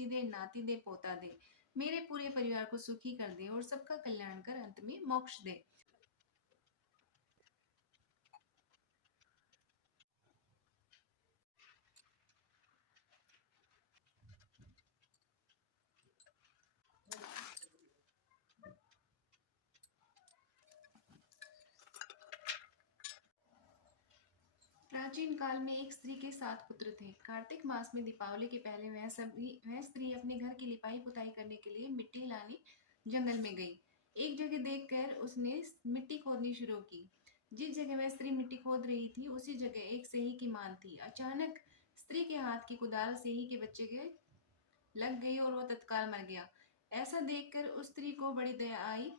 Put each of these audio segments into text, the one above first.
पुती दे, नाती दे, पोता दे, मेरे पूरे परिवार को सुखी कर दे और सबका कल्याण कर अंत में मोक्ष दे। प्राचीन काल में एक स्त्री के 7 पुत्र थे। कार्तिक मास में दीपावली के पहले वह स्त्री अपने घर की लिपाई पुताई करने के लिए मिट्टी लाने जंगल में गई। एक जगह देखकर उसने मिट्टी खोदनी शुरू की। जिस जगह वह स्त्री मिट्टी खोद रही थी उसी जगह एक सेही की मान थी। अचानक स्त्री के हाथ की कुदाल सेही के बच्चे के लग गई और वो तत्काल मर गया। ऐसा देखकर उस स्त्री को बड़ी दया आई,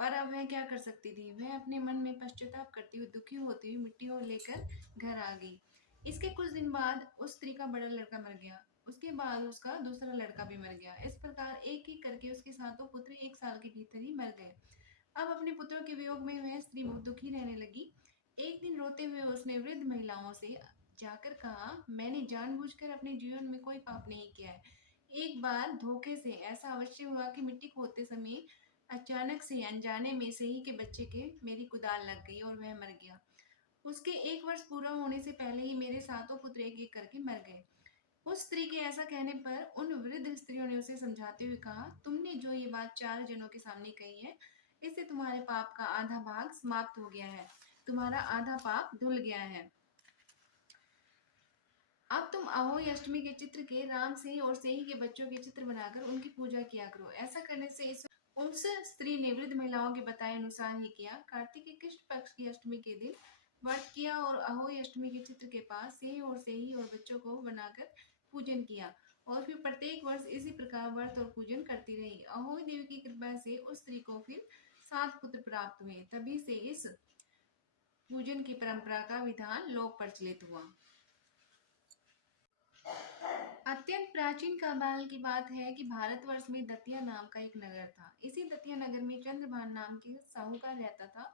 पर अब वह क्या कर सकती थी। वह अपने मन में पश्चाताप करती हुई दुखी होती हुई मिट्टी और लेकर घर आ गई। इसके कुछ दिन बाद उस स्त्री का बड़ा लड़का मर गया। उसके बाद उसका दूसरा लड़का भी मर गया। इस प्रकार एक एक करके उसके सातों पुत्र 1 साल के भीतर ही मर गए। अब अपने पुत्रों के वियोग में वह स्त्री बहुत दुखी रहने लगी। एक दिन रोते हुए उसने वृद्ध महिलाओं से जाकर कहा, मैंने जानबूझकर अपने जीवन में कोई पाप नहीं किया है। एक बार धोखे से ऐसा अवश्य हुआ कि मिट्टी खोदते समय अचानक से अनजाने में से ही के बच्चे के मेरी कुदाल लग गई और वह मर गया। उसके 1 वर्ष पूरा होने से पहले ही मेरे सातों पुत्र एक एक करके मर गए। उस स्त्री के ऐसा कहने पर उन वृद्ध स्त्रियों ने उसे समझाते हुए कहा, तुमने जो ये बात 4 जनों के सामने कही है, इससे तुम्हारे पाप का आधा भाग समाप्त हो गया है। तुम्हारा आधा पाप धुल गया है। अब तुम अहोई अष्टमी के चित्र के राम से और सेही के बच्चों के चित्र बनाकर उनकी पूजा किया करो। ऐसा करने से इस उस स्त्री ने वृद्ध महिलाओं के बताए अनुसार ही किया। कार्तिक के कृष्ण पक्ष की अष्टमी के दिन व्रत किया और अहोई अष्टमी के चित्र के पास सेही और बच्चों को बनाकर पूजन किया और फिर प्रत्येक वर्ष इसी प्रकार व्रत और पूजन करती रही। अहोई देवी की कृपा से उस स्त्री को फिर 7 पुत्र प्राप्त हुए। तभी से इस पूजन की परंपरा का विधान लोक प्रचलित हुआ। अत्यंत प्राचीन काल की बात है कि भारतवर्ष में दतिया नाम का एक नगर था। इसी दतिया नगर में चंद्रभान नाम के साहूकार रहता था।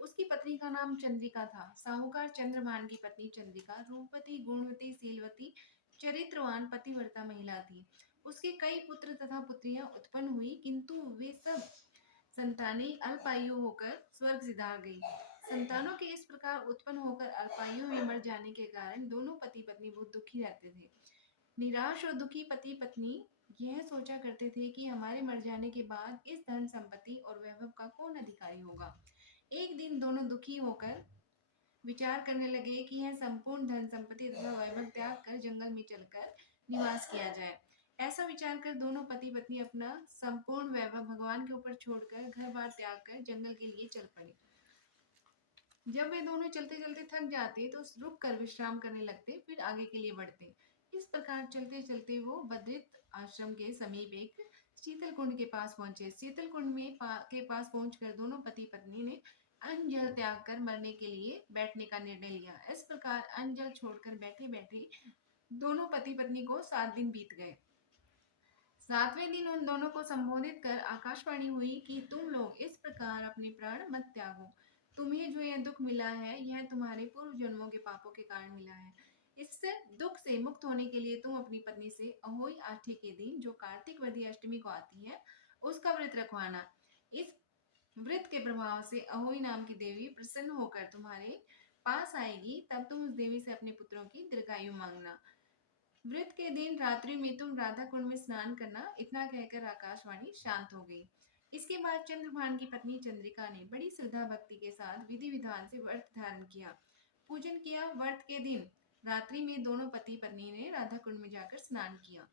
उसकी पत्नी का नाम चंद्रिका था। साहूकार चंद्रभान की पत्नी चंद्रिका रूपवती, गुणवती, शीलवती, चरित्रवान, पतिव्रता महिला थी। उसके कई पुत्र तथा पुत्रियां उत्पन्न हुई, किंतु वे सब संतानें अल्पायु होकर स्वर्ग सिधार गई। संतानों के इस प्रकार उत्पन्न होकर अल्पायु में मर जाने के कारण दोनों पति पत्नी बहुत दुखी रहते थे। निराश और दुखी पति पत्नी यह सोचा करते थे कि हमारे मर जाने के बाद इस धन संपत्ति और वैभव का कौन अधिकारी होगा। एक दिन दोनों दुखी होकर विचार करने लगे कि यह संपूर्ण धन संपत्ति तथा वैभव त्याग कर जंगल में चलकर निवास किया जाए। ऐसा विचार कर दोनों पति पत्नी अपना संपूर्ण वैभव भगवान के ऊपर छोड़कर घर बार त्याग कर जंगल के लिए चल पड़े। जब वे दोनों चलते चलते थक जाते तो रुक कर विश्राम करने लगते, फिर आगे के लिए बढ़ते। इस प्रकार चलते चलते वो बद्रिक आश्रम के समीप एक शीतल कुंड के पास पहुंचे। शीतल कुंड में के पास पहुंचकर दोनों पति पत्नी ने अन्न जल त्याग कर मरने के लिए बैठने का निर्णय लिया। इस प्रकार अन्न जल छोड़कर बैठे बैठे दोनों पति पत्नी को 7 दिन बीत गए। 7वें दिन उन दोनों को संबोधित कर आकाशवाणी हुई कि तुम लोग इस प्रकार अपने प्राण मत त्यागो। तुम्हें जो यह दुख मिला है यह तुम्हारे पूर्व जन्मों के पापों के कारण मिला है। इससे दुख से मुक्त होने के लिए तुम अपनी पत्नी से अहोई आठे के दिन जो कार्तिक वदी अष्टमी को आती है उसका व्रत रखवाना। इस व्रत के प्रभाव से अहोई नाम की देवी प्रसन्न होकर तुम्हारे पास आएगी। तब तुम उस देवी से अपने पुत्रों की दीर्घायु मांगना। व्रत के दिन रात्रि में तुम राधा कुंड में स्नान करना। इतना कहकर आकाशवाणी शांत हो गई। इसके बाद चंद्रभान की पत्नी चंद्रिका ने बड़ी श्रद्धा भक्ति के साथ विधि विधान से व्रत धारण किया, पूजन किया। व्रत के दिन रात्रि में दोनों पति पत्नी ने राधा कुंड में जाकर स्नान किया।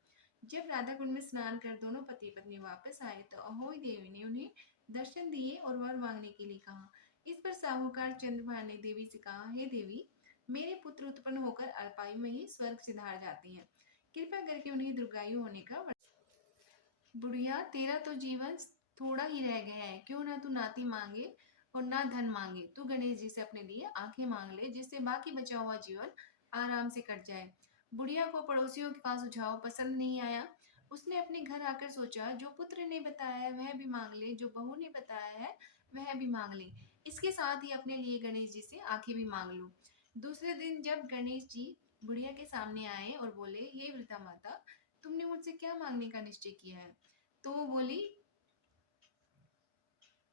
जब राधा कुंड में स्नान कर दोनों पति पत्नी वापस आए तो अहोई देवी ने उन्हें दर्शन दिए और वर मांगने के लिए कहा। इस पर साहूकार चंद्रभान ने देवी से कहा, हे देवी, मेरे पुत्र उत्पन्न होकर अल्पायु में ही स्वर्ग सिधार जाते हैं, कृपया करके उन्हें दीर्घायु होने का बुढ़िया, तेरा तो जीवन थोड़ा ही रह गया है, क्यों ना तू नाती मांगे और ना धन मांगे। तू गणेश जी से अपने लिए आंखें मांग ले, जिससे बाकी बचा हुआ जीवन आराम से कट जाए। बुढ़िया को पड़ोसियों का सुझाव पसंद नहीं आया। उसने अपने घर आकर सोचा, जो पुत्र ने बताया है वह भी मांग ले, जो बहू ने बताया है वह भी मांग ले, इसके साथ ही अपने लिए गणेश जी से आंखें भी मांग लो। दूसरे दिन जब गणेश जी बुढ़िया के सामने आए और बोले, हे वृद्धा माता, तुमने मुझसे क्या मांगने का निश्चय किया है? तो वो बोली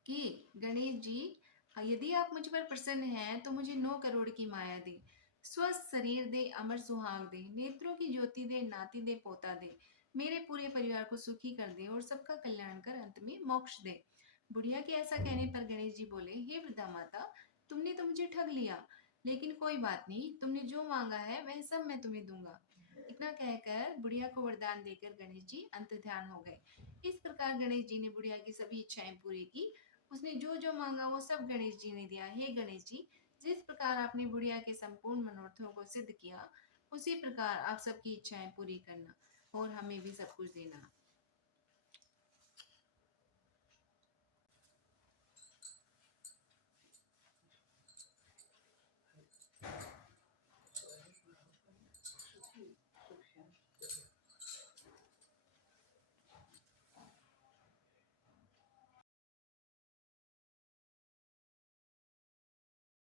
कि गणेश जी, यदि आप मुझ पर प्रसन्न हैं तो मुझे 9 करोड़ की माया दे, स्वस्थ शरीर दे, अमर सुहाग दे, नेत्रों की ज्योति दे, नाती दे, पोता दे, मेरे पूरे परिवार को सुखी कर दे और सबका कल्याण कर अंत में मोक्ष दे। बुढ़िया के ऐसा कहने पर गणेश जी बोले, हे वृद्धा माता, तुमने तो मुझे ठग लिया, लेकिन कोई बात नहीं, तुमने जो मांगा है वह सब मैं तुम्हें दूंगा। इतना कहकर बुढ़िया को वरदान देकर गणेश जी अंतर्ध्यान हो गए। इस प्रकार गणेश जी ने बुढ़िया की सभी इच्छाएं पूरी की। उसने जो जो मांगा वो सब गणेश जी ने दिया। हे गणेश जी, जिस प्रकार आपने बुढ़िया के संपूर्ण मनोरथों को सिद्ध किया, उसी प्रकार आप सबकी इच्छाएं पूरी करना और हमें भी सब कुछ देना।